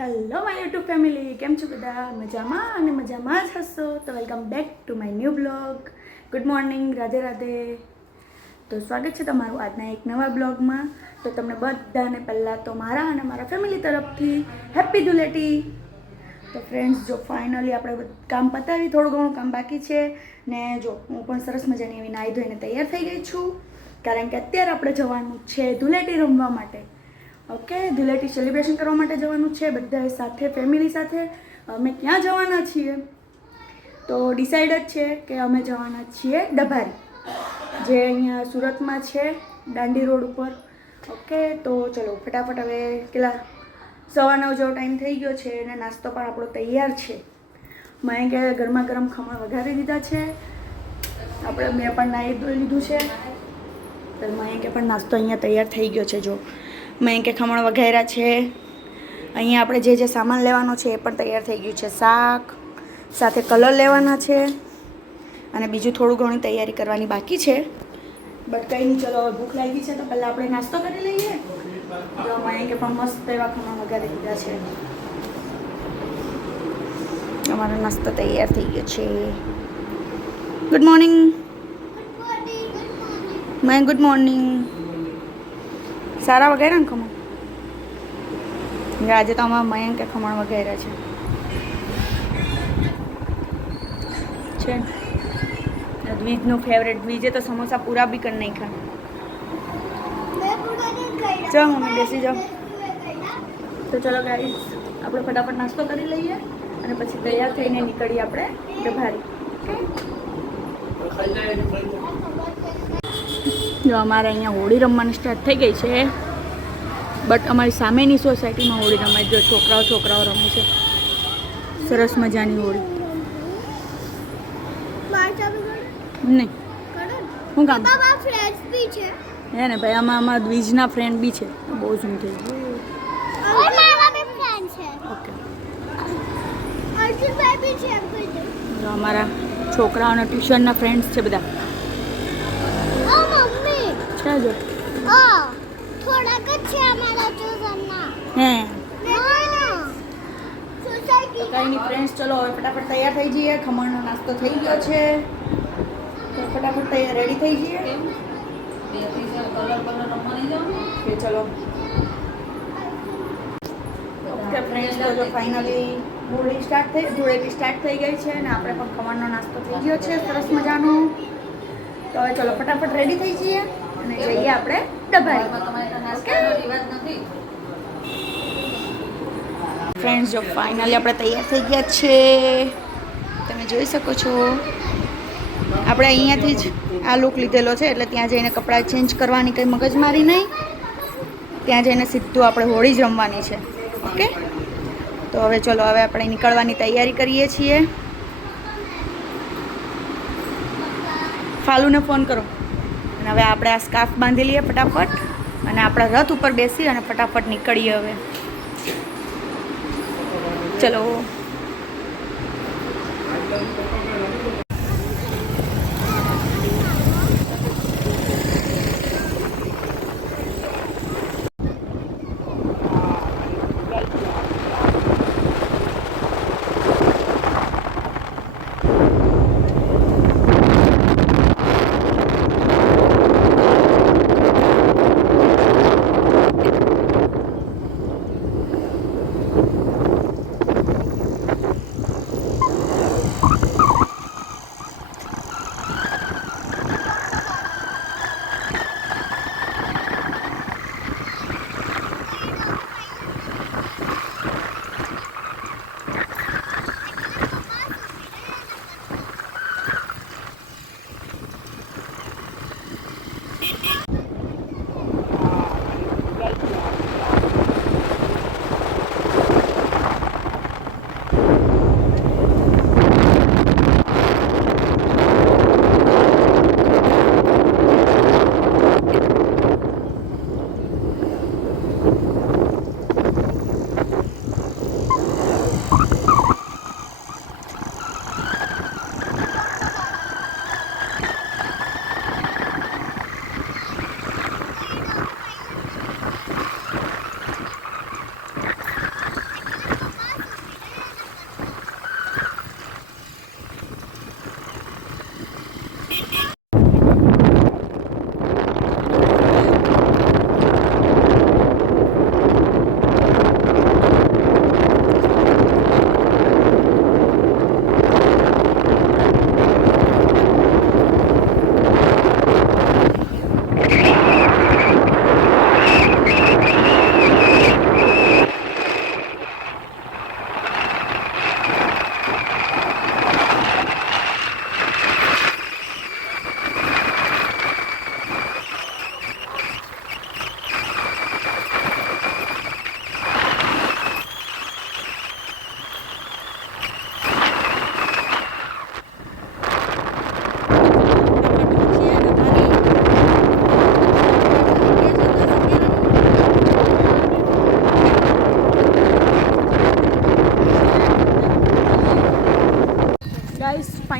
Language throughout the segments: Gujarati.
હેલો માય યુટ્યુબ ફેમિલી, કેમ છો બધા? મજામાં અને મજામાં જ હશો. તો welcome back to my new blog. Good morning, Radhe Radhe. તો સ્વાગત છે તમારું આજના એક નવા બ્લોગમાં. તો તમને બધાને પહેલાં તો મારા અને મારા ફેમિલી તરફથી હેપી ધૂળેટી. તો ફ્રેન્ડ્સ, જો ફાઇનલી આપણે કામ પતાવી, થોડું ઘણું કામ બાકી છે ને. જો હું પણ સરસ મજાની એવી નાહી ધોઈને તૈયાર થઈ ગઈ છું, કારણ કે અત્યારે આપણે જવાનું છે ધૂળેટી રમવા માટે. ઓકે, ધૂળેટી સેલિબ્રેશન કરવા માટે જવાનું છે બધા સાથે, ફેમિલી સાથે. અમે ક્યાં જવાના છીએ તો ડિસાઈડ જ છે કે અમે જવાના છીએ ડભારી, જે અહીંયા સુરતમાં છે, દાંડી રોડ ઉપર. ઓકે, તો ચલો ફટાફટ હવે કેટલા 9:15 જેવો ટાઈમ થઈ ગયો છે અને નાસ્તો પણ આપણો તૈયાર છે. મેં કે ગરમા ગરમ ખમણ વઘારી દીધા છે. આપણે મેં પણ નાહી ધોઈ લીધું છે. તો મેં કે પણ નાસ્તો અહીંયા તૈયાર થઈ ગયો છે. જો મેં કે ખમણ વઘાર્યા છે. અહીંયા આપણે જે સામાન લેવાનો છે એ પણ તૈયાર થઈ ગયું છે. શાક સાથે કલર લેવાના છે અને બીજું થોડું ઘણું તૈયારી કરવાની બાકી છે. બટ કંઈ નહીં, ચલો હવે ભૂખ લાગી છે તો પહેલાં આપણે નાસ્તો કરી લઈએ. તો મેં કે પણ મસ્ત એવા ખમણ વઘારી દીધા છે. અમારો નાસ્તો તૈયાર થઈ ગયો છે. Good morning. મેં ગુડ મોર્નિંગ. સારા વગેરે ને ખમણ આજે તો અમારા મયંક કે ખમણ વગેરે છે. દ્વિજનું ફેવરેટ. દ્વિજે તો સમોસા પૂરા બી કરી નાખ્યા. ચાલો મમ્મી બેસી જાઓ. તો ચલો ગાઈસ, આપણે ફટાફટ નાસ્તો કરી લઈએ અને પછી તૈયાર થઈને નીકળીએ આપણે ડભારી. જો અમારે અહીંયા હોળી રમવાની સ્ટાર્ટ થઈ ગઈ છે, બટ અમારી સામેની સોસાયટીમાં હોળી રમાય. જો છોકરાઓ રમે છે સરસ મજાની હોળી. નહીં શું કામ હે ને ભાઈ, આમાં દ્વિજના ફ્રેન્ડ બી છે. બહુ ઝૂમ થઈ ગયું. ઓકે, અમારા છોકરાઓના ટ્યુશનના ફ્રેન્ડ્સ છે બધા. છે જો થોડાક જ છે અમારા ટ્યુશનના. હે સોસાયટી કઈ નહીં ફ્રેન્ડ્સ, ચલો હવે ફટાફટ તૈયાર થઈ જઈએ. ખમણનો નાસ્તો થઈ ગયો છે તો ફટાફટ તૈયાર રેડી થઈ જઈએ. કે ચલો ઓકે ફ્રેન્ડ્સ, તો જો ફાઇનલી ધૂળેટી સ્ટાર્ટ થઈ ગઈ છે અને આપણે પણ ખમણનો નાસ્તો થઈ ગયો છે સરસ મજાનો. તો હવે ચલો ફટાફટ રેડી થઈ જઈએ અને જઈએ આપણે ડભારી. ફ્રેન્ડ્સ, જો ફાઇનલી આપણે તૈયાર થઈ ગયા છે. તમે જોઈ શકો છો આપણે અહીંયાથી જ આ લુક લીધેલો છે, એટલે ત્યાં જઈને કપડાં ચેન્જ કરવાની કંઈ મગજમારી નહીં. ત્યાં જઈને સીધું આપણે હોળી જ રમવાની છે. ઓકે, તો હવે ચલો હવે આપણે નીકળવાની તૈયારી કરીએ છીએ. ફાલુને ફોન કરો અને હવે આપણે આ સ્કાર્ફ બાંધી લઈએ ફટાફટ અને આપણા રથ ઉપર બેસી અને ફટાફટ નીકળીએ હવે. ચલો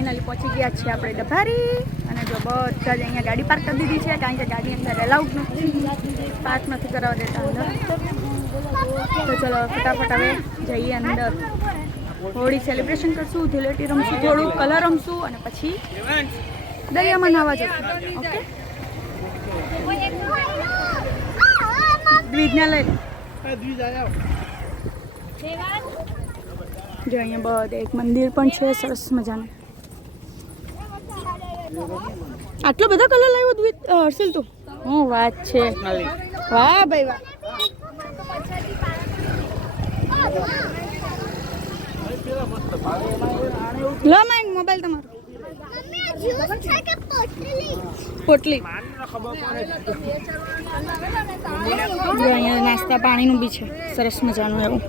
ફાઇનલી પહોંચી ગયા છીએ આપણે ડભારી. અને જો બધા જ અહીંયા ગાડી પાર્ક કરી દીધી છે, કારણ કે ગાડી અંદર એલાઉડ નથી, પાર્ક નથી કરાવવા દેતા અંદર. તો ચલો ફટાફટ હવે જઈએ અંદર. હોળી સેલિબ્રેશન કરશું, ધૂળેટી રમશું, થોડું કલર રમશું અને પછી દરિયામાં નાહવા જશું. ઓકે, દ્વિજને લઈ જો અહીંયા બધે એક મંદિર પણ છે સરસ મજાનું. આટલો બધો કલર લાવ્યો દ્વિજ હર્ષિલ તું? હું વાત છે, વાહ ભાઈ વાહ. લો માઇન મોબાઈલ તમારો. પોટલી અહીંયા નાસ્તા પાણીનું બી છે સરસ મજાનું એવું.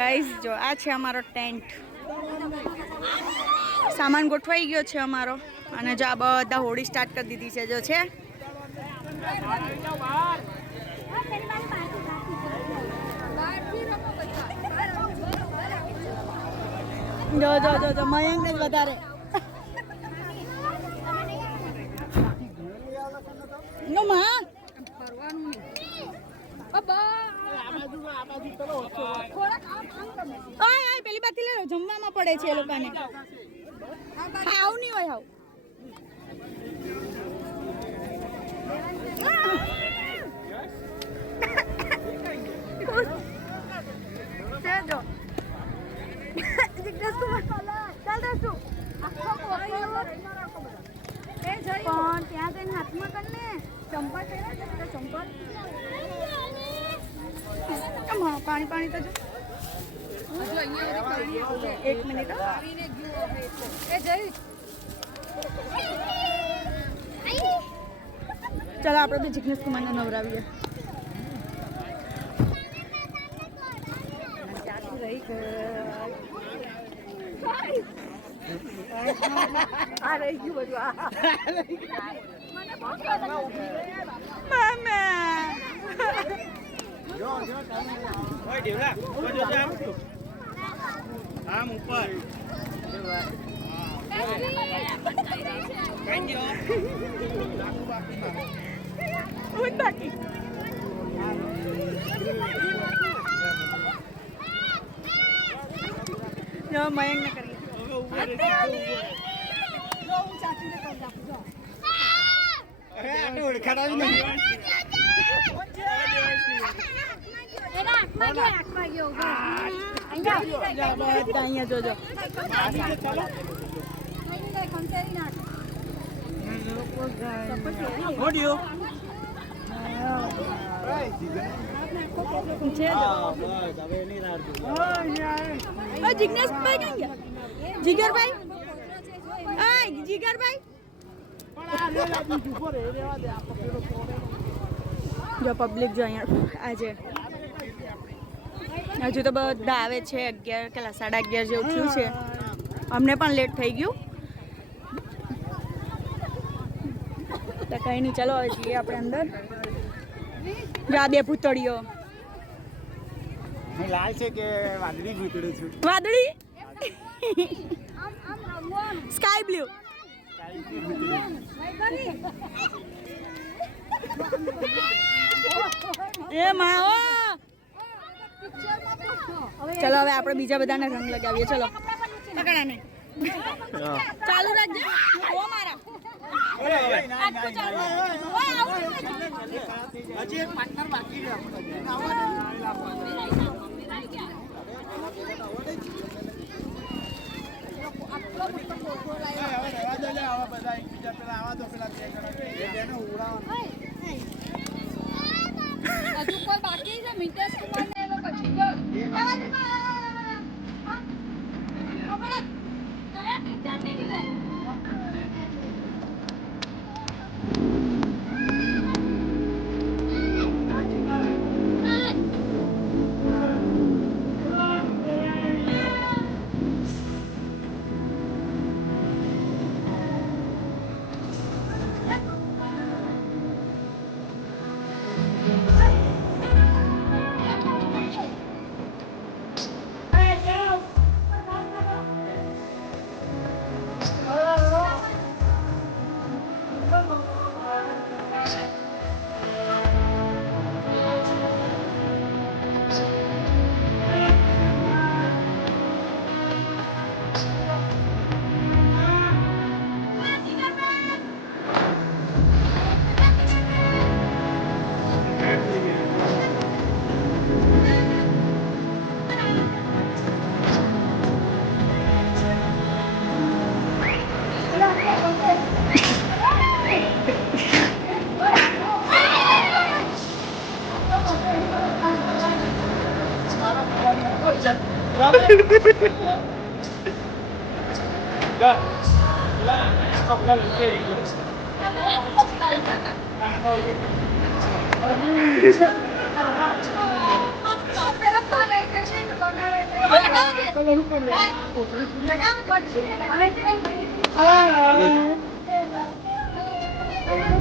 ગાઈસ જો આ છે અમારો ટેન્ટ. સામાન ગોઠવાઈ ગયો છે અમારો. અને જો આ બધા હોળી સ્ટાર્ટ કરી દીધી છે જો છે. જો જો જો જો મયંક ને જ વધારે. નો માં પેલી બાથી લે જમવામાં પડે છે એ લોકોને. આવું નહીં હોય આવું. પણ ત્યાં જઈને હાથમાં કર ને ચંપલ પહેરે ચંપલ. પાણી પાણી તો જો. એક મિનિટ. ચાલો આપણે બી જિગ્નેશ કુમારને નવરાવીએ. આ રહી ગયું બધું. આમ ઉપર બાકી મયંક ને કરીએ. અહીંયા જોજો. જિગ્નેશભાઈ ક્યાં ગયા? જીગરભાઈ, જીગરભાઈ જો પબ્લિક જો અહીંયા આજે હજુ તો બધા આવે છે. 11 કે 11:30 જેવું થયું છે. અમને પણ લેટ થઈ ગયું તો કંઈ નહીં. ચાલો હવે જઈએ આપણે અંદર. જો આ બે ભૂતળીઓ. લાલ છે કે વાદળી ભૂતળે છું? વાદળી સ્કાય બ્લુ. એ માઓ. ચલો હવે આપણે બીજા બધાને રંગ લગાવીએ. ચલો પકડા નહીં. ચાલુ રાખજે. ઓ મારા હજી એક પાર્ટનર બાકી છે. હજુ કોઈ બાકી છે? મિતેશ કુમાર ને એનો પછી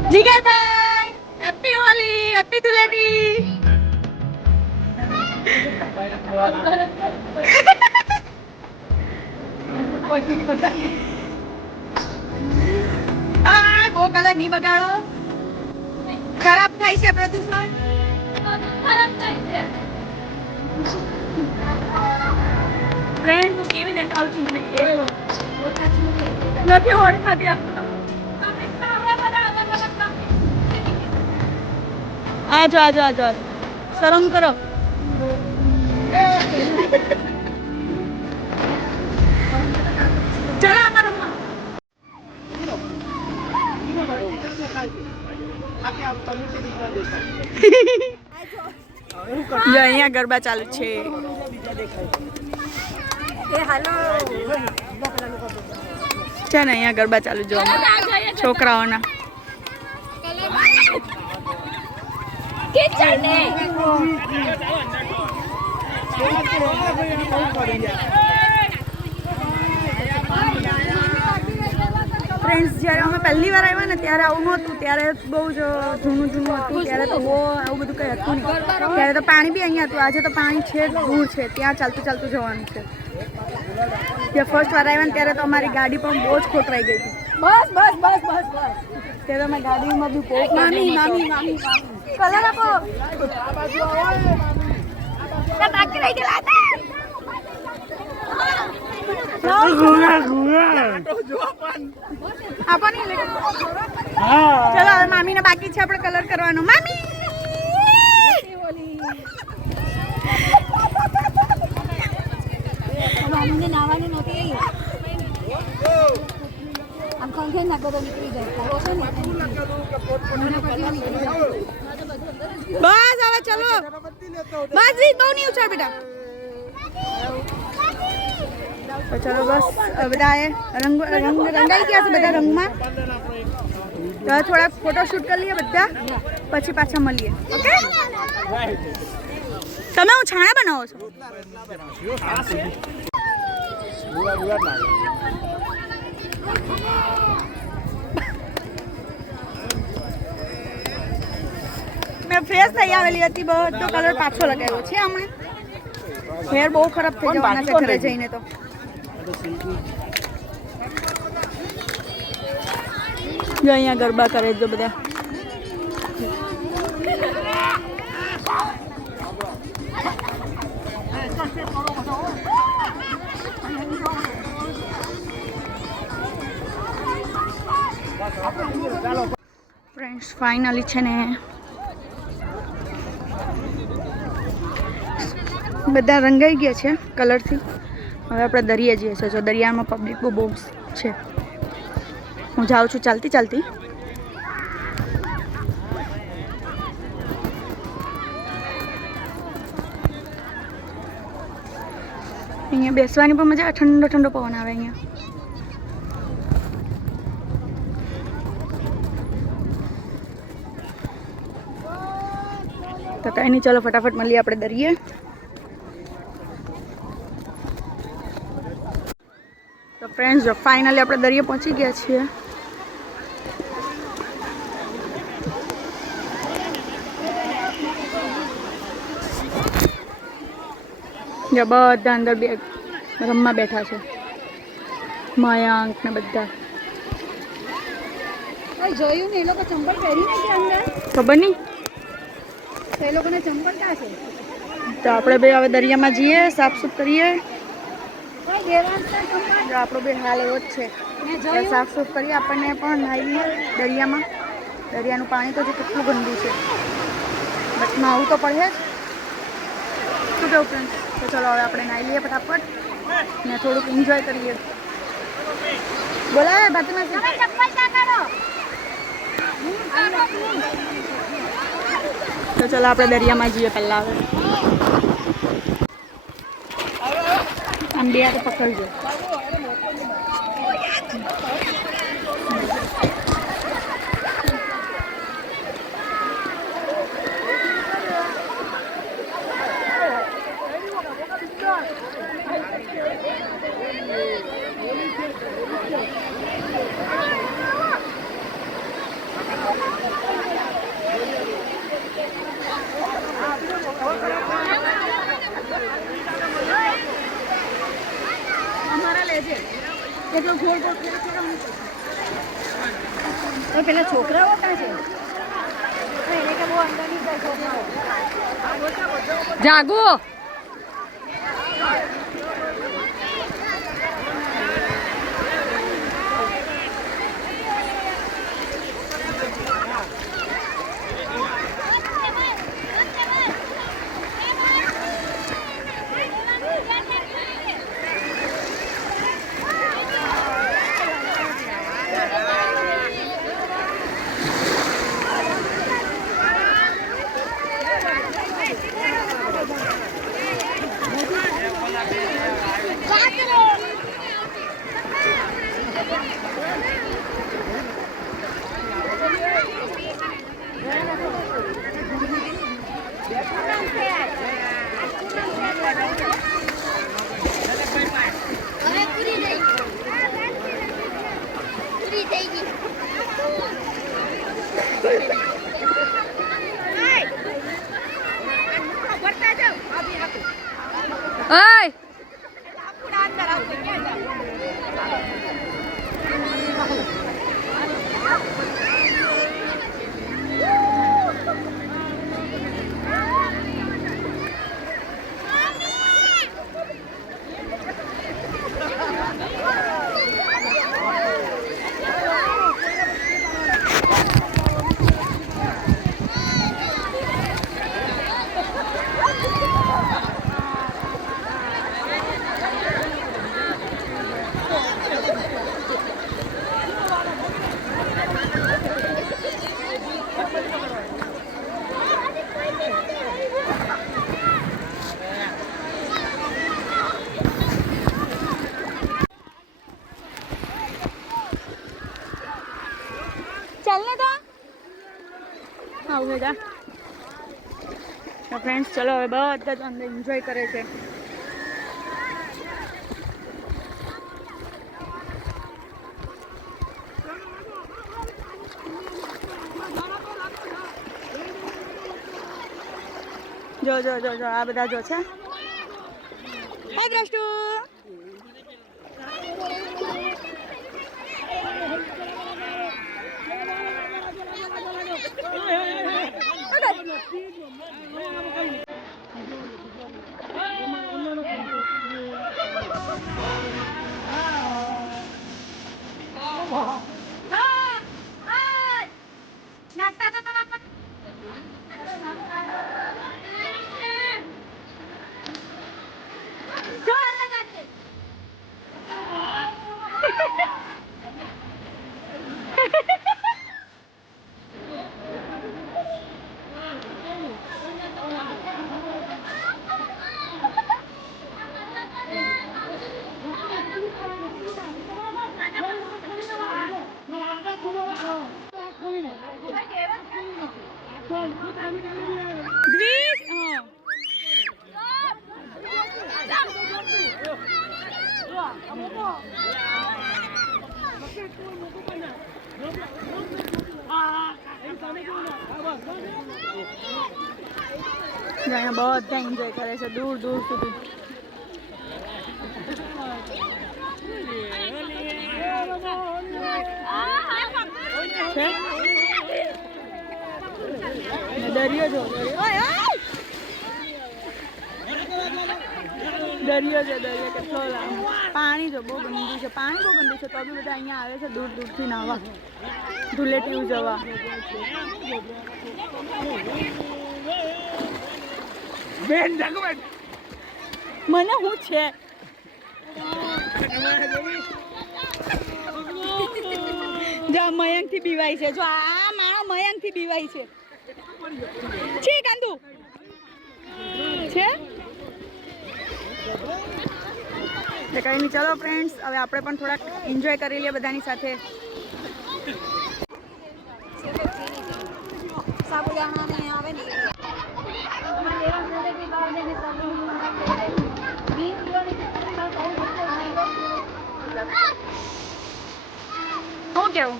જીગરભાઈ હેપી હોલી હેપી ધુલેટી બહુ કલર નહીં બગાડો ખરાબ થાય છે પ્રદૂષણ ફ્રેન્ડ હું કેવી દેખાઉં છું નથી ઓળખાતી આજો આજો આજો શરમ કરો ચલો અમારો જો અહીંયા ગરબા ચાલુ છે છે ને અહીંયા ગરબા ચાલુ જોવા મળે છોકરાઓના ફ્રેન્ડ્સ જ્યારે અમે પહેલી વાર આવ્યા ને ત્યારે આવું નહોતું ત્યારે બહુ જ જૂનું હતું ત્યારે તો બહુ આવું બધું કંઈ હતું નહીં ત્યારે તો પાણી બી અહીંયા હતું આજે તો પાણી છે દૂર છે ત્યાં ચાલતું ચાલતું જવાનું છે જે ફર્સ્ટ વાર આવ્યા ને ત્યારે તો અમારી ગાડી પણ બહુ જ ખોટરાઈ ગઈ હતી ત્યારે અમે ગાડીમાં બી બહુ મામી કલર આપો બાકી રહી ગયેલા હતા ચલો હવે મામી ને બાકી છે આપણે કલર કરવાનો મામી નાવાનું નથી આમ ખંખે નાખો તો નીકળી જાય બસ હવે ચલો બસ રીત બહુ નહીં ઉછાળ બેટા તો ચલો બસ બધા રંગાઈ ગયા છે બધા રંગમાં તો થોડા ફોટોશૂટ કરી લઈએ બધા પછી પાછા મળીએ ઓકે તમે હું છાણા બનાવો છો મેં ફ્રેશ થઈ આવેલી હતી બધો કલર પાછો લગાવ્યો છે હમણાં હેર બહુ ખરાબ થઈ જવાના છે ઘરે જઈને તો જો અહીંયા ગરબા કરે જો બધા ફ્રેન્ડ્સ ફાઇનલી છે ને બધા રંગાઈ ગયા છે કલરથી હવે આપણે દરિયા જઈએ છીએ જો દરિયામાં પબ્લિક બહુ છે હું જાઉં છું ચાલતી ચાલતી અહીંયા બેસવાની પણ મજા આવે ઠંડો ઠંડો પવન આવે અહીંયા તો કંઈ નહીં ચલો ફટાફટ મળીએ આપણે દરિયે તો ફ્રેન્ડ્સ જો ફાઇનલી આપણે દરિયે પહોંચી ગયા છીએ જો બધા અંદર રમવા બેઠા છે મયંક ને બધા જોયું ને એ લોકો ચંપલ પહેરીને કે અંદર ખબર નહીં એ લોકોને ચંપલ ક્યાં છે તો આપણે બે હવે દરિયામાં જઈએ સાફ સુફ કરીએ આપણો બે હાલ એવો જ છે સાફ સુફ કરીએ આપણને પણ નાહીએ દરિયામાં દરિયાનું પાણી તો જો કેટલું ગંદુ છે બસ નાહવું તો પડે જ શું કેવું ફ્રેન્ડ તો ચલો હવે આપણે નાહી લઈએ ફટાફટ ને થોડુંક એન્જોય કરીએ બોલાવે ભાતીમાં તો ચલો આપણે દરિયામાં જઈએ પહેલાં હવે આમ બે હાથે પકડજો. અમારા લેજે એટલો ગોળ ગોળ ફેરવવાનું તો પેલા છોકરાઓ ક્યાં છે? એને કે બહુ અંદર નહીં જાય છોકરાઓ. જાગો. ચાલને તો આવું જા. તો ફ્રેન્ડ્સ ચલો હવે બધા તો અંદર એન્જોય કરે છે. જો જો જો જો આ બધા જો છે. હે દ્રષ્ટુ બધા એન્જોય કરે છે દૂર દૂર સુધી. દરિયો જો દરિયો છે, દરિયો કેટલો પાણી જો બહુ ગંદુ છે, પાણી બહુ ગંદુ છે તો બી બધા અહીંયા આવે છે દૂર દૂરથી નાવા, ધૂળેટી ઉજવવા. મને શું છે જો મયંક થી બીવાય છે, જો આ મારો મયંક થી બીવાય છે. કાંદુ છે એટલે કંઈ નહીં, ચલો ફ્રેન્ડ્સ, હવે આપણે પણ થોડાક એન્જોય કરી લઈએ બધાની સાથે. શું કેવું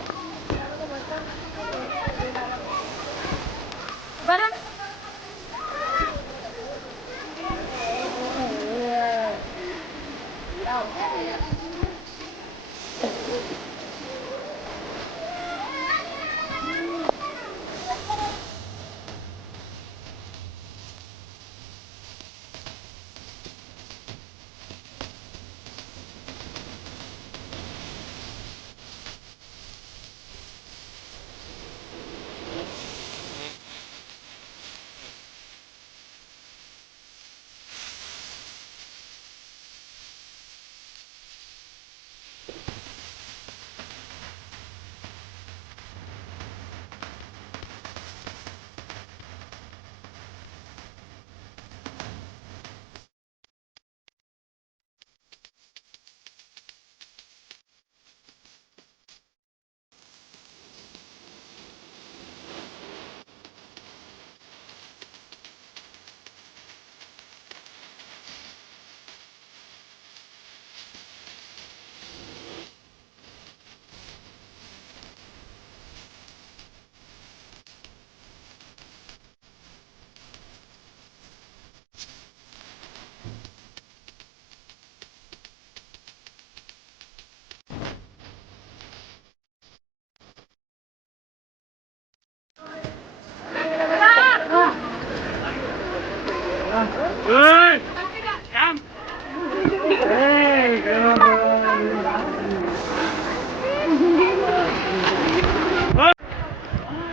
બરાબર?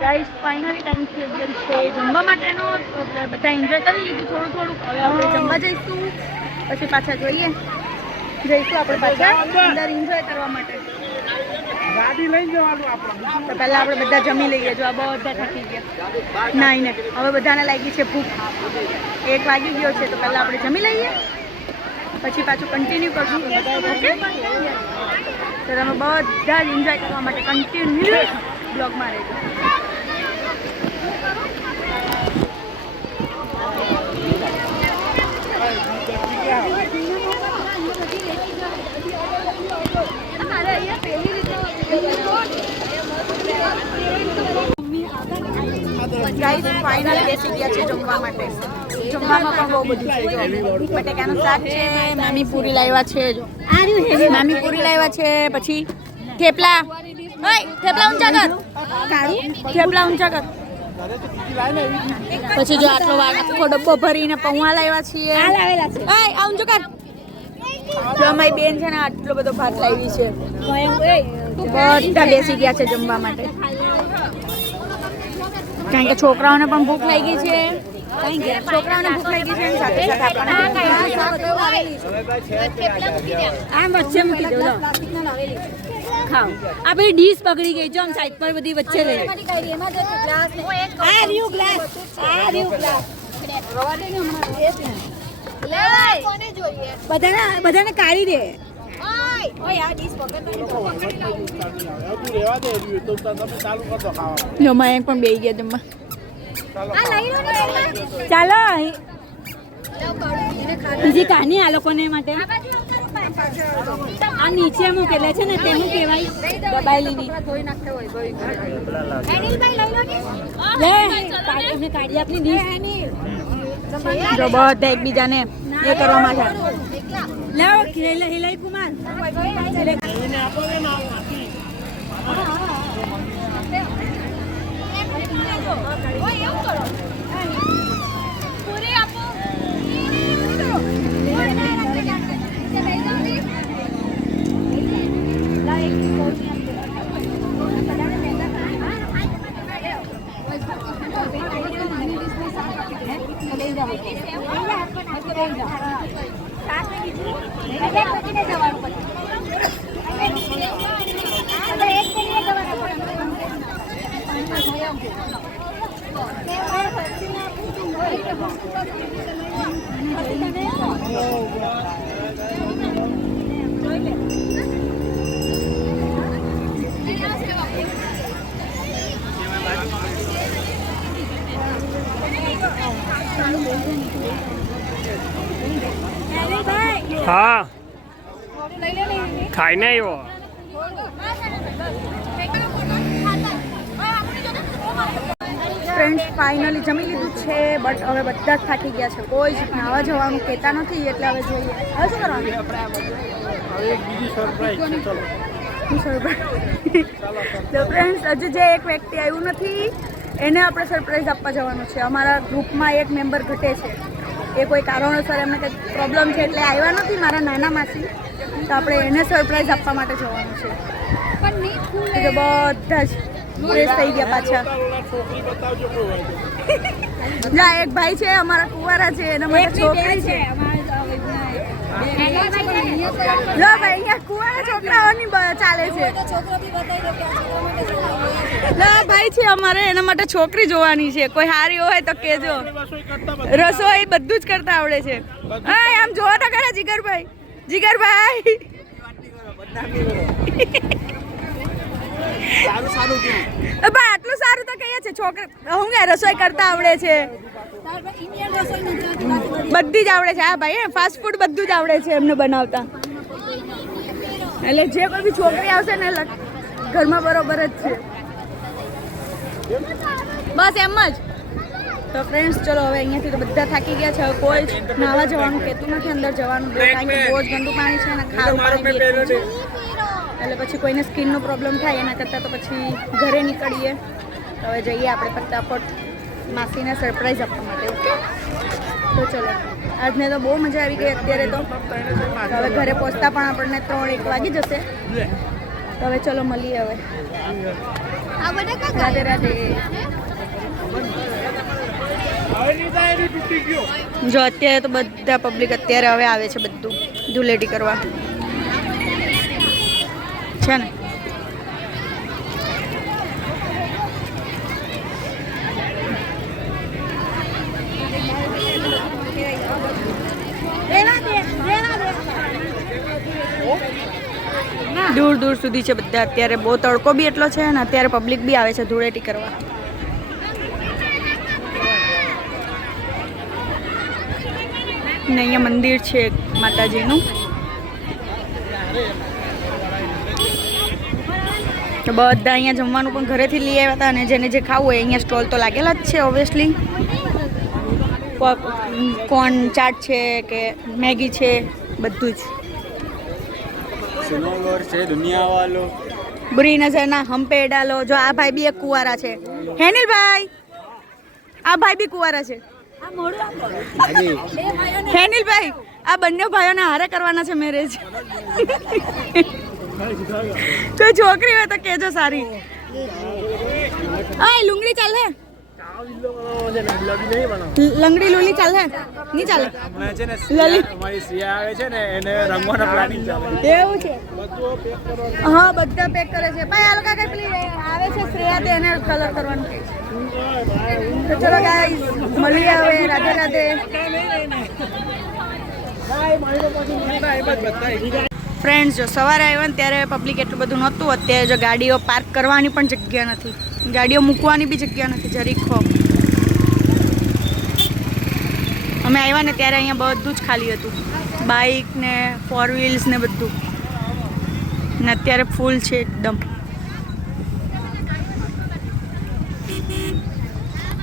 ગાઈસ ફાઇનલી ટાઈમ થઈ ગયો છે જમવા માટેનો. તો બધા એન્જોય કરી લીધું થોડું થોડું. હવે આપણે જમવા જઈશું, પછી પાછા જઈશું આપણે પાછા અંદર એન્જોય કરવા માટે. ગાડી લઈને જવાનું આપણે. તો પહેલાં આપણે બધા જમી લઈએ. જો આ બધા થાકી ગયા નાઈને. હવે બધાને લાગી છે ભૂખ, 1 વાગી ગયો છે. તો પહેલાં આપણે જમી લઈએ, પછી પાછું કન્ટિન્યુ કરશું. ઓકે, તો તમે બધા જ એન્જોય કરવા માટે કન્ટિન્યુ બ્લોગમાં રહેજો. ગાઈસ ફાઇનલી બેસી ગયા છે જમવા માટે. જમવામાં પણ બહુ બધું છે. જો બટેકાનું શાક છે, મામી પૂરી લાવ્યા છે. જો મામી પૂરી લાવ્યા છે. પછી થેપલા, થેપલા ઊંચા કર, થેપલા ઊંચા કર. પછી જો આટલો આખો ડબ્બો ભરીને પૌવા લાવ્યા છીએ. આ ઊંચો કર. જો અમારી બેન છે ને આટલો બધો ભાત લાવી છે. બધા બેસી ગયા છે જમવા માટે, કારણ કે છોકરાઓને પણ ભૂખ લાગી છે. છોકરાઓને ભૂખ લાગી છે, સાથે સાથે આમ વચ્ચે મૂકી દો. ખાઓ. આ બધી ડીશ પકડી ગઈ. જો આમ સાઈડ પર બધી વચ્ચે રહી. બધાને કાઢી દે. જો મયંક પણ બેસી ગયા જમવા. ચાલો બીજી કાની આ લોકોને માટે. આ નીચે મૂકેલા છે ને તેનું કહેવાય દબાયેલી. કાઢી આપની ડીશ. જો બધા એકબીજાને એ કરવામાં છે. લાવો હિલાઈ કુમાર. હા ખાઈને આવ્યો. ફ્રેન્ડ્સ ફાઇનલી જમી લીધું છે, બટ હવે બધા જ થાકી ગયા છે. કોઈ જ નાવા જવાનું કહેતા નથી, એટલે હવે જોઈએ હવે શું કરવાનું. હવે એક બીજી સરપ્રાઈઝ છે. ચલો તો ફ્રેન્ડ્સ હજુ જે એક વ્યક્તિ આવ્યું નથી એને આપણે સરપ્રાઈઝ આપવા જવાનું છે. અમારા ગ્રુપમાં એક મેમ્બર ઘટે છે, એ કોઈ કારણોસર એમને કંઈક પ્રોબ્લેમ છે એટલે આવ્યા નથી, મારા નાના માસી. તો આપણે એને સરપ્રાઈઝ આપવા માટે જવાનું છે. તો બધા જ ફ્રેશ થઈ ગયા પાછા. છોકરી બતાવજો કોઈ હોય જા એક ભાઈ છે અમારા કુંવારા છે, એના માટે છોકરી છે. જો ભાઈ અહીંયા કુંવારા છોકરાઓની ચાલે છે. ભાઈ છે અમારે, એના માટે છોકરી જોવાની છે. કોઈ સારી હોય તો કેજો. રસોઈ બધું જ કરતા આવડે છે. હા આમ જોવા તો ખરા જીગરભાઈ. જીગરભાઈ આટલું સારું તો કહીએ છે. છોકરી હું કે રસોઈ કરતા આવડે છે, બધી જ આવડે છે. હા ભાઈ ફાસ્ટ ફૂડ બધું જ આવડે છે એમને બનાવતા. એટલે જે કોઈ બી છોકરી આવશે ને ઘરમાં બરોબર જ છે. બસ એમ જ. તો ફ્રેન્ડ્સ ચલો હવે અહીંયાથી તો બધા થાકી ગયા છે. હવે કોઈ જ નાવા જવાનું કહેતું નથી, અંદર જવાનું કારણ કે બહુ જ ગંદુ પાણી છે અને ખારું પાણી બી એટલું છે. એટલે પછી કોઈને સ્કિનનો પ્રોબ્લેમ થાય એના કરતાં તો પછી ઘરે નીકળીએ. તો હવે જઈએ આપણે ફટાફટ માસીને સરપ્રાઈઝ આપવા માટે. ઓકે તો ચલો આજને તો બહુ મજા આવી ગઈ. અત્યારે તો હવે ઘરે પહોંચતા પણ આપણને 3-1 વાગી જશે. તો હવે ચલો મળીએ. હવે રાધે રાધે. જો અત્યારે તો બધા પબ્લિક અત્યારે હવે આવે છે બધું ધૂળેટી કરવા છે ને. દૂર દૂર સુધી છે બધા. અત્યારે બહુ તડકો બી એટલો છે અને અત્યારે પબ્લિક બી આવે છે ધૂળેટી કરવા. ને અહીંયા મંદિર છે માતાજીનું. તો બધા અહીંયા જમવાનું પણ ઘરેથી લઈ આવ્યા હતા અને જેને જે ખાવું હોય અહીંયા સ્ટોલ તો લાગેલા જ છે ઓબ્વિયસલી. કોર્ન ચાટ છે કે મેગી છે બધું જ. છે દુનિયા વાલો બુરી નજર ના હમ પે ડાલો. જો આ ભાઈ બી એક કુંવારા છે. હેનિલભાઈ આ ભાઈ બી કુંવારા છે. હેનિલભાઈ આ બંને ભાઈઓને હારે કરવાના છે મેરેજ. તો છોકરી હોય તો કેજો સારી. આ લુંગડી ચાલે, લંગડી લુલી ચાલે નહીં ચાલે. અમારી સિયા આવે છે ને એને રંગવાનો પ્લાનિંગ ચાલે. એવું છે. હા બધા પેક કરે છે. ભાઈ આ લોકો કઈ પેલી આવે છે શ્રેયા તે એને કલર કરવાનું. તો ચલો ગાઈસ મળીએ હવે. રાધે રાધે. ફ્રેન્ડ્સ જો સવારે આવ્યા ને ત્યારે પબ્લિક એટલું બધું નહોતું. અત્યારે જો ગાડીઓ પાર્ક કરવાની પણ જગ્યા નથી, ગાડીઓ મૂકવાની બી જગ્યા નથી જરીખો. અમે આવ્યા ને ત્યારે અહીંયા બધું જ ખાલી હતું, બાઇક ને 4 વ્હીલ્સ ને બધું. ને અત્યારે ફૂલ છે એકદમ.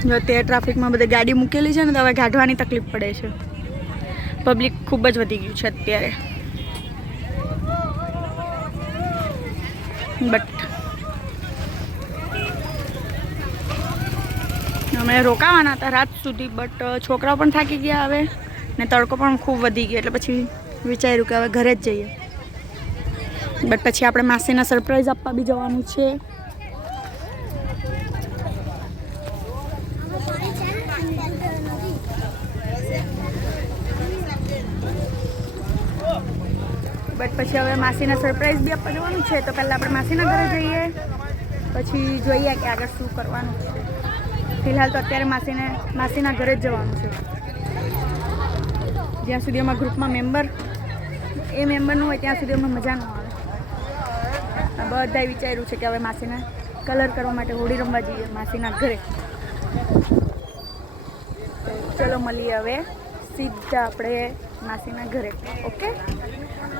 જો અત્યારે ટ્રાફિકમાં બધી ગાડી મૂકેલી છે ને તો હવે કાઢવાની તકલીફ પડે છે. પબ્લિક ખૂબ જ વધી ગયું છે અત્યારે. બટ અમે રોકાવાના હતા રાત સુધી, બટ છોકરાઓ પણ થાકી ગયા હવે ને તડકો પણ ખૂબ વધી ગયો એટલે પછી વિચાર્યું કે હવે ઘરે જ જઈએ. બટ પછી આપણે માસીના સરપ્રાઈઝ આપવા બી જવાનું છે. બટ પછી હવે માસીના સરપ્રાઈઝ બી આપવા જવાનું છે. તો પહેલાં આપણે માસીના ઘરે જઈએ, પછી જોઈએ કે આગળ શું કરવાનું છે. ફિલહાલ તો અત્યારે માસીના ઘરે જ જવાનું છે. જ્યાં સુધી અમારા ગ્રુપમાં મેમ્બર એ મેમ્બરનું હોય ત્યાં સુધી અમને મજા ન આવે. બધાએ વિચાર્યું છે કે હવે માસીના કલર કરવા માટે હોળી રમવા જઈએ માસીના ઘરે. તો ચલો મળીએ હવે સીધા આપણે માસીના ઘરે. ઓકે,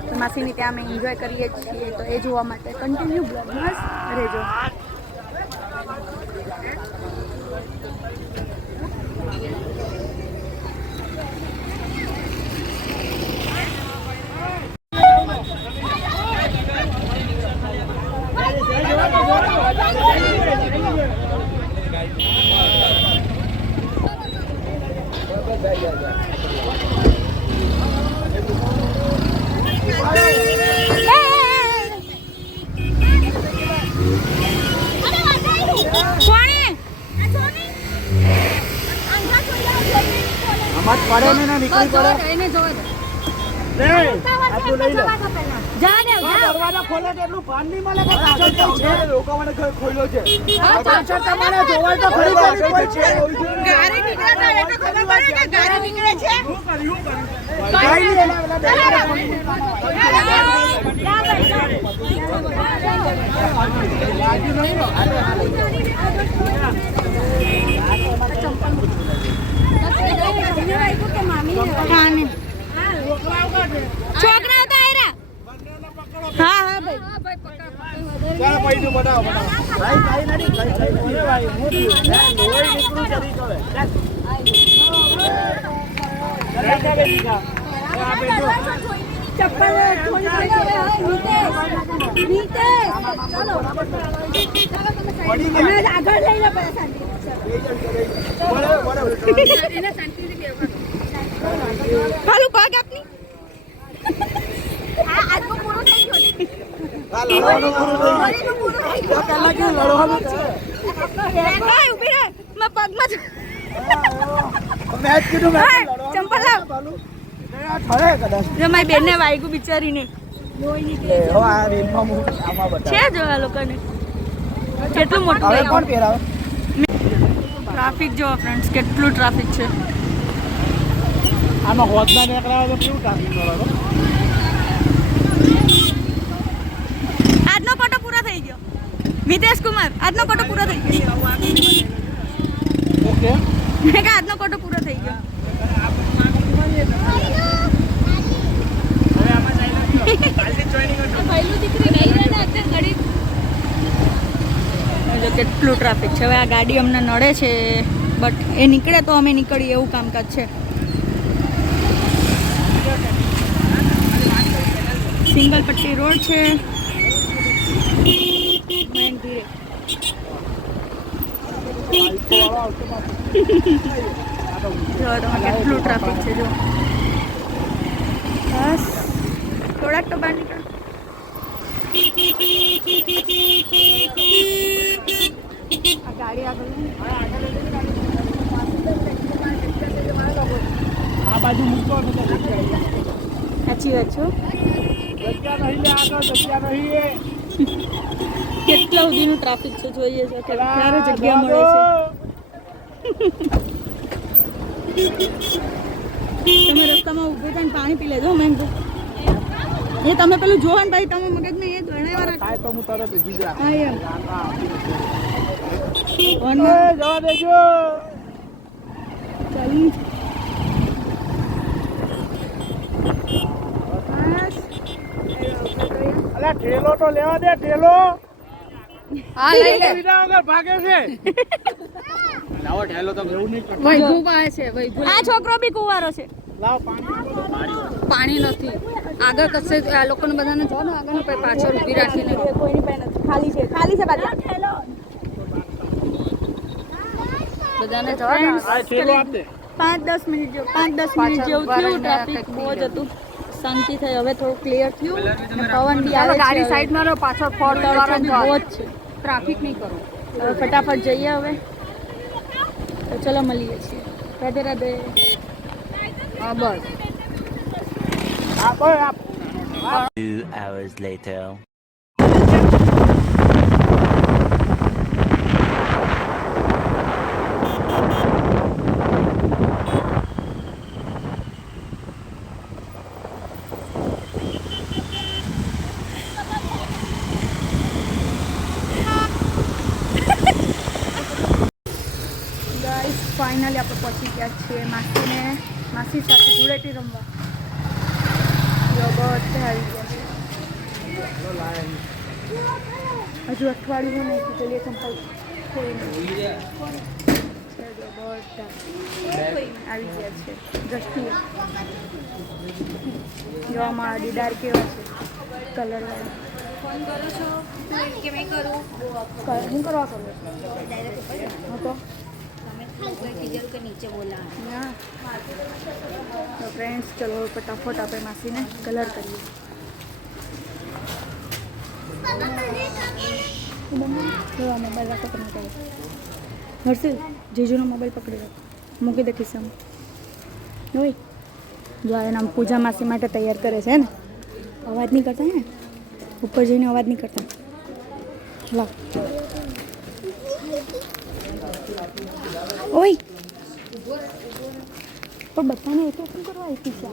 તો માસીની ત્યાં અમે એન્જોય કરીએ છીએ, તો એ જોવા માટે કન્ટિન્યુ બ્લોગમાં રહેજો. મત પડે ને ના નીકળી પડે એને જોવા દે. લે આ તું લઈ લે જા દે દરવાજો ખોલે તો એટલું ભાન નહીં મળે કે પાછળ કઈ છે રોકાવાનો ખોલ્યો છે પાછળ તમારે જોવાય તો ખરી કોઈ છે ગાડી નીકળે તો એને ખબર પડે કે ગાડી નીકળે છે. શું કર્યું કઈ નહીં એના છોકરા તો આયરા. હા હા ભાઈ. ચાલ પૈસું બતાવો ભાઈ કાઈ નથી કઈ ભાઈ મોટી લોહી નીકળું કરી તો ચપ્પલ આગળ લઈ લો પહેલા શાંતિ. હાલું પગ આપની. હા આજનું પૂરું થઈ ગયું. ઉભી રહે મેં પગમાં મેચ કીધું ચંપલ લાવ. જો મારી બેનને વાગ્યું બિચારીને. છે જો આ લોકોને કેટલું મોટું થઈ ગયું. ટ્રાફિક જો ફ્રેન્ડ્સ કેટલું ટ્રાફિક છે. આમાં હોદના નીકળ્યા તો કેવું ટ્રાફિક મળે. આજનો ફોટો પૂરો થઈ ગયો. મિતેશ કુમાર આજનો ફોટો પૂરો થઈ ગયો. ઓકે મેં કે આજનો ફોટો પૂરો થઈ ગયો. જો કેટલું ટ્રાફિક છે. હવે આ ગાડી અમને નડે છે બટ એ નીકળે તો અમે નીકળીએ એવું કામકાજ છે. સિંગલ પટ્ટી રોડ છે. મેન ધીરે. જો તમે કેટલું ટ્રાફિક છે. જો બસ થોડાક તો બહાર નીકળો. આ ગાડી આગળ આ બાજુ મૂકો સાચી વાત છો. જગ્યા નહીં લે આગળ જગ્યા નહીં કેટલા સુધીનું ટ્રાફિક છે જોઈએ છે કે ક્યારે જગ્યા મળે છે. તમે રસ્તામાં ઊભી થઈને પાણી પી લેજો. મેં એ તમે પેલું જોવો ને ભાઈ તમે મગજને એ દોડાવ્યા રાખો. કાય તો હું તરત જીજ રાખ હા એમ જવા દેજો ચાલી. અલા ઠેલો તો લેવા દે ઠેલો. હા લઈ લે. વિના વગર ભાગે છે. લાવો ઠેલો તો એવું નહીં કરતો. વૈભવ પાસે છે વૈભવ. આ છોકરો બી કુંવારો છે. લાવ પાણી પાણી નથી આગળ કશે આ લોકોને બધાને જો ને આગળ પાછળ ઊભી રાખીને કોઈની પાસે નથી. ખાલી છે. ખાલી છે બાજુ. બધાને જો આ ઠેલો આપ દે 5-10 મિનિટ જેવું 5-10 મિનિટ જેવું થયું. ટ્રાફિક બહુ જ હતું. શાંતિ થઈ. હવે થોડું ક્લિયર થયું. અને પવન બી આવે છે. ગાડી સાઈડમાં રહો પાછળ ફોર તડકો બી બહુ જ છે. ટ્રાફિક નહીં કરો. હવે ફટાફટ જઈએ હવે. તો ચલો મળીએ છીએ. રાધે રાધે. હા બસ આપ આપ 2 hours later. છીએ માસી સાથે ધૂળેટી રમવા. જો બધે આવી ગયા છે. હજુ અઠવાડિયું નહીં તો ચલીએ ચંપલ ખોઈને આવી ગયા છે. દ્રષ્ટિએ જો અમારા દીદાર કેવા છે કલર વાળા. ફોન કરો છો કે મેં કરું હું કરવા કરું તો તમે કીધું કે નીચે બોલા ના. તો ફ્રેન્ડ્સ ચલો ફટાફટ આપણે માસીને કલર કરીએ. મોબાઈલ રાખો તમે કહો હર્ષિલ જીજુનો મોબાઈલ પકડી રાખો મૂકી દે ખિસ્સામાં. હોય જો એના પૂજા માસી માટે તૈયાર કરે છે ને. અવાજ નહીં કરતા ને ઉપર જઈને અવાજ નહીં કરતા. લાવ ઓય પણ બધાને એક એક કરવા આપી છે.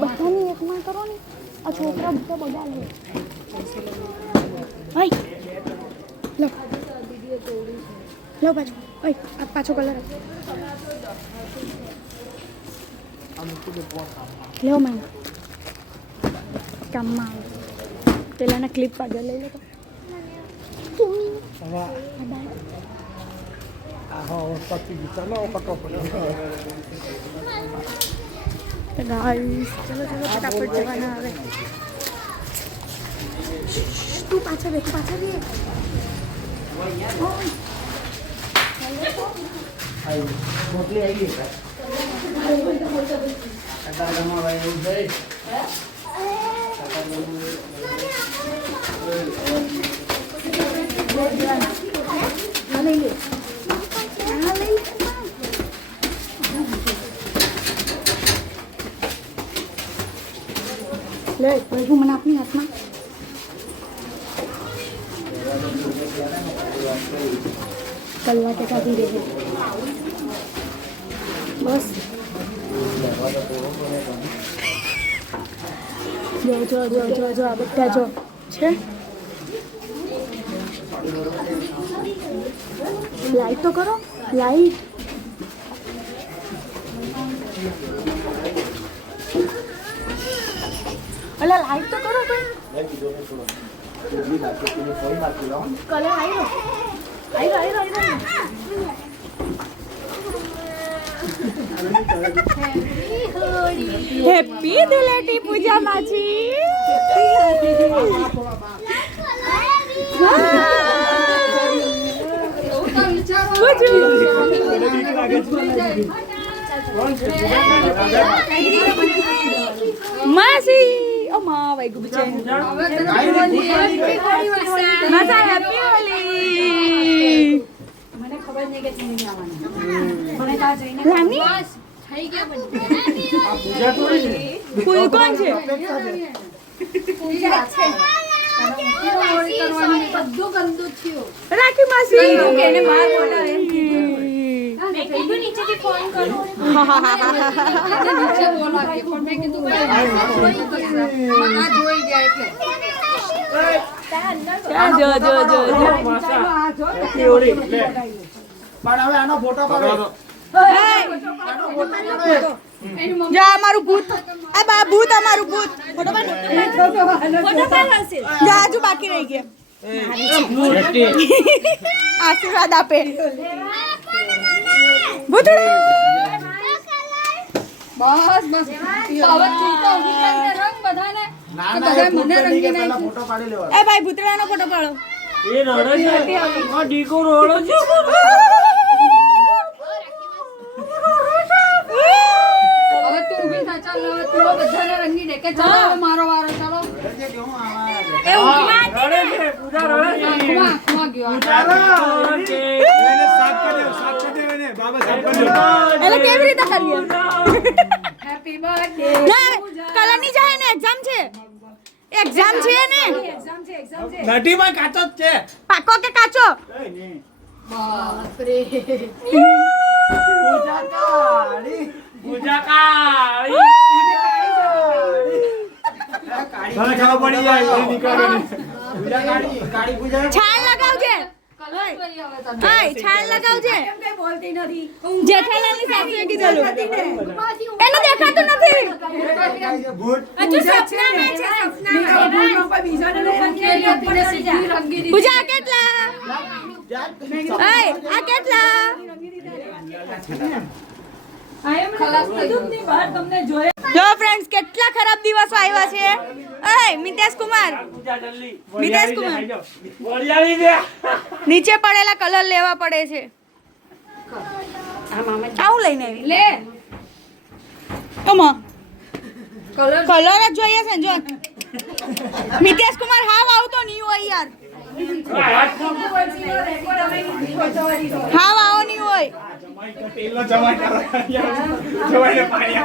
બધાને એકમાં કરો ને આ છોકરા બધા બગાડે. ઓય લો લો પાછો. ઓય આ પાછો કલર લેવો મેમ કામમાં આવે. પેલાના ક્લિપ પાછળ લઈ લો તો ગાઈસ ચલો ચલો ફટાફટ જવાના હવે. તું પાછળ બે મોકલી આવી લે ભાઈ મને આપની હાથમાં કલાકે કાઢી દે બસ. જો આ બધા જો છે. લાઈટ તો કરો લાઈટ. અલા લાઈટ તો કરો ભાઈ. કલર આવ્યો. હેપી ધૂળેટી પૂજા માછી. માસી ઓ માં વાઈગુ બિચારી. માસા હેપી હોલી. મને ખબર નહીં કે ચીની આવવાની મને તા જઈને રાની થઈ ગયા બની ફૂલ કોણ છે? પૂજા છે બધું ગંદુ થયું. રાખી માસી એને બહાર બોલાવે એમ કીધું. મેં કીધું નીચેથી ફોન કરો નીચે બોલાવે પણ મેં કીધું આ જોઈ ગયા એટલે જો પણ હવે આનો ફોટો પાડો. જા અમારું ભૂત. આ બા ભૂત અમારું ભૂત. ફોટો પાડ. જા હજુ બાકી રહી ગયા. આશીર્વાદ આપે ભૂતડું. બસ હવે ચૂતો રંગ બધાને ના કે ના બધા એ ફોટો મને નહીં રંગી કે પહેલા નાખ્યું. ફોટો પાડી લેવાનો. એ ભાઈ ભૂતડાનો ફોટો પાડો. હવે તું ઊભી થા ચાલ હવે તું બધાને રંગી દે કે ચાલો હવે મારો વારો ચાલો રજે કેવું આવા એ આંખમાં ગયો એને સાફ કરી દે એને બાબા સાફ કરી દે. એટલે કેવી રીતે કરીએ? હેપી બર્થડે ના કલર ની જાય ને એક્ઝામ છે. એક્ઝામ છે ને એક્ઝામ છે નટીમાં કાચો જ છે. પાકો કે કાચો? બાપ રે પૂજા કાળી. કાળી ખબર પડી જાય પૂજા કાળી પૂજા. છાલ લગાવજે. હાય છાલ લગાવજે જેઠાલાલની સાસુએ કીધેલું એને દેખાતું નથી હજુ સપનામાં છે પૂજા કેટલા આ કેટલા જો ફ્રેન્ડ્સ કેટલા ખરાબ દિવસો આવ્યા છે મિતેશ કુમાર નીચે પડેલા કલર લેવા પડે છે આવું લઈને આવી લે કમો કલર જ જોઈએ છે જો મિતેશ કુમાર હાવ આવતો નહીં હોય યાર હાવ આવો નહીં હોય પાણી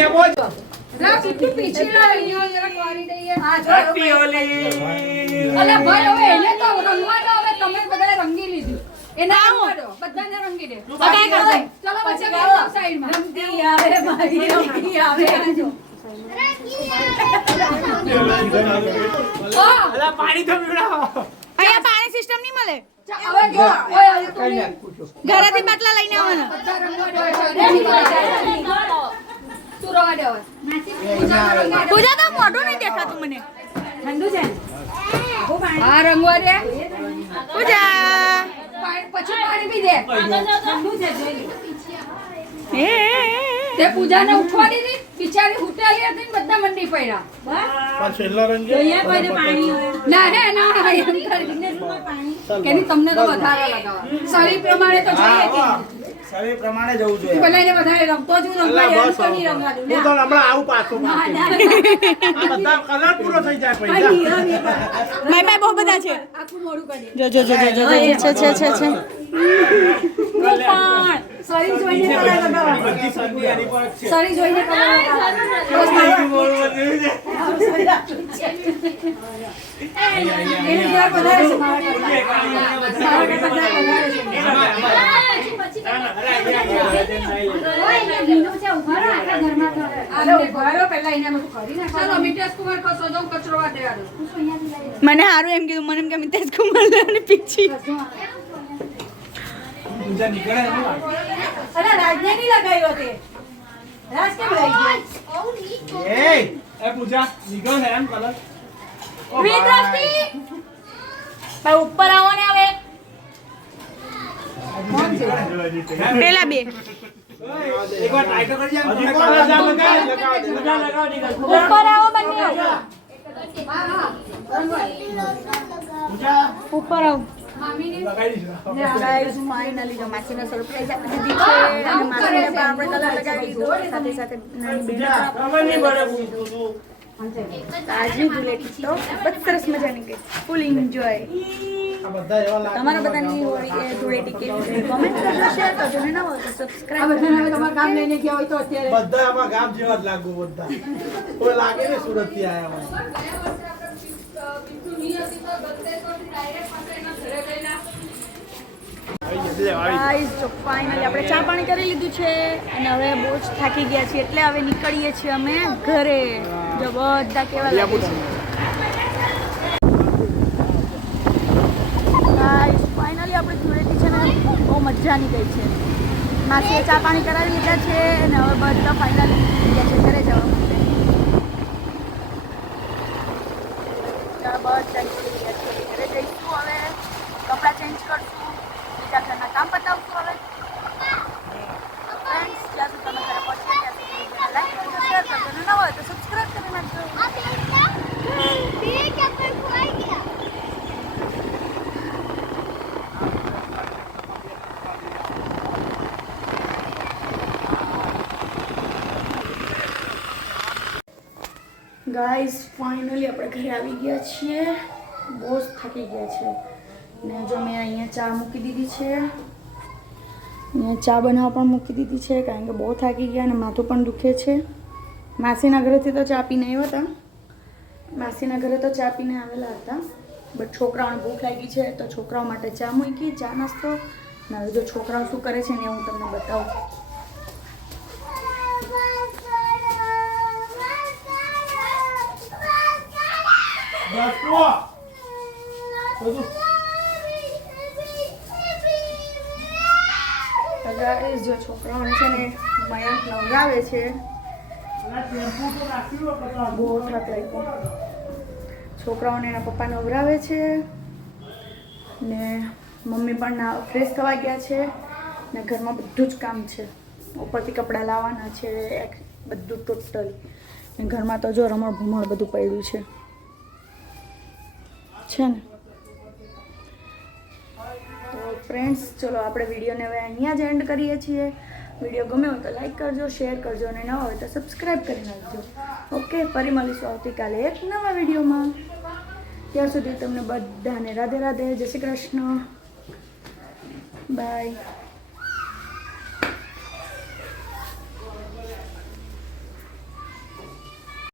આપો રંગી લીધું એના બધાને રંગી દે ચલો પછી પાણી તો પીવડાવો અહીંયા પાણી સિસ્ટમ નહીં મળે હવે જો ઘરેથી બાટલા લઈને આવવાના પૂજા તો મોઢું નહીં દેખાતું મને ઠંડુ છે હા રંગવા દે પૂજા પછી પાણી પી દે તે પૂજાને ઉઠવાડી દી બિચારી ઉઠાલી હતી ને બધા મંડી પડ્યા છેલ્લો રંગ ના હે ના એમ કરીને કેની તમને તો વધારે લગાવવા શરીર પ્રમાણે તો જોઈએ કે શરીર પ્રમાણે જવું જોઈએ પેલા એને વધારે રમતો જ હું રમવા દે તો નહીં રમવા દઉં હું તો હમણાં આવું પાછું આ બધા કલર પૂરો થઈ જાય પૈસા માય બહુ બધા છે આખું મોડું કરી જો છે શરીર જોઈને કલર લગાવવા બધી સંધિ આની પર છે શરીર જોઈને કલર મને સારું એમ કીધું મને એમ કે મિતેશ કુમાર અને પીછી પૂજા નીકળે એ પૂજા નીકળ ને એમ કલર ઉપર આવો ને હવે પેલા બે એકવાર ટ્રાય તો કરજે ઉપર આવો બંને ઉપર આવો ગાઈસ ફાઇનલી જો માસીને સરપ્રાઈઝ આપી દીધી છે અને માસીને પણ આપણે કલર લગાવી દીધો સાથે સાથે નાની બેન આજની ધૂળેટી તો બહુ સરસ મજાની ગઈ ફૂલ એન્જોય આ બધા એવા લાગે તમારા બધાની હોળી ધૂળેટી કેવી છે કોમેન્ટ કરજો શેર કરજો ને ના હોય તો સબસ્ક્રાઇબ તમારા કામ લઈને ગયા હોય તો અત્યારે બધા આમાં ગામ જેવા જ લાગુ બધા કોઈ લાગે ને સુરત થી આયા હોય ગાઈસ જો ફાઇનલી આપણે ચા પાણી કરી લીધું છે અને હવે બહુ જ થાકી ગયા છીએ એટલે હવે નીકળીએ છીએ અમે ઘરે જો બધા કેવા લાગે છે ગાઈસ ફાઇનલી આપણે ધૂળેટી છે ને બહુ મજાની ગઈ છે માસીએ ચા પાણી કરાવી લીધા છે અને હવે બધા ફાઇનલી નીકળી ગયા છે ઘરે જવા માટે બધા નીકળી ગયા છે ઘરે જઈશું હવે કપડાં ચેન્જ કરશું બીજા ઘરના કામ પતાવશું હવે ફ્રેન્ડ્સ જ્યાં સુધી તમે ઘરે પહોંચીએ ત્યાં સુધી વિડીયોને લાઈક કરજો શેર કરજો અને ન હોય તો સબસ્ક્રાઈબ કરી નાખજો ગાઈસ ફાઇનલી આપણે ઘરે આવી ગયા છીએ બહુ જ થાકી ગયા છે ને જો મેં અહીંયા ચા મૂકી દીધી છે અહીંયા ચા બનાવવા પણ મૂકી દીધી છે કારણ કે બહુ થાકી ગયા અને માથું પણ દુખે છે માસીના ઘરેથી તો ચા પીને આવ્યા હતા માસીના ઘરે તો ચા પીને આવેલા હતા બટ છોકરાઓને ભૂખ લાગી છે તો છોકરાઓ માટે ચા મૂકી ચા નાસ્તો ને હવે જો છોકરાઓ શું કરે છે ને એ હું તમને બતાવું. ગાઈસ જો છોકરાઓને છે ને મયંક નવરાવે છે. બહુ થાક લાગ્યો. છોકરાઓને એના પપ્પા નવરાવે છે ને મમ્મી પણ ફ્રેશ થવા ગયા છે ને ઘરમાં બધું જ કામ છે. ઉપરથી કપડાં લાવવાના છે બધું ટોટલી. ને ઘરમાં તો જો રમણ ભમણ બધું પડ્યું છે ને. તો ફ્રેન્ડ્સ ચલો આપણે વિડીયોને હવે અહીંયા જ એન્ડ કરીએ છીએ. વિડીયો ગમ્યો હોય તો લાઈક કરજો, શેર કરજો અને નવા હોય તો સબસ્ક્રાઈબ કરી નાખજો. ઓકે, ફરી મળીશું આવતીકાલે એક નવા વિડીયોમાં. ત્યાર સુધી તમને બધાને રાધે રાધે, જય શ્રી કૃષ્ણ, બાય.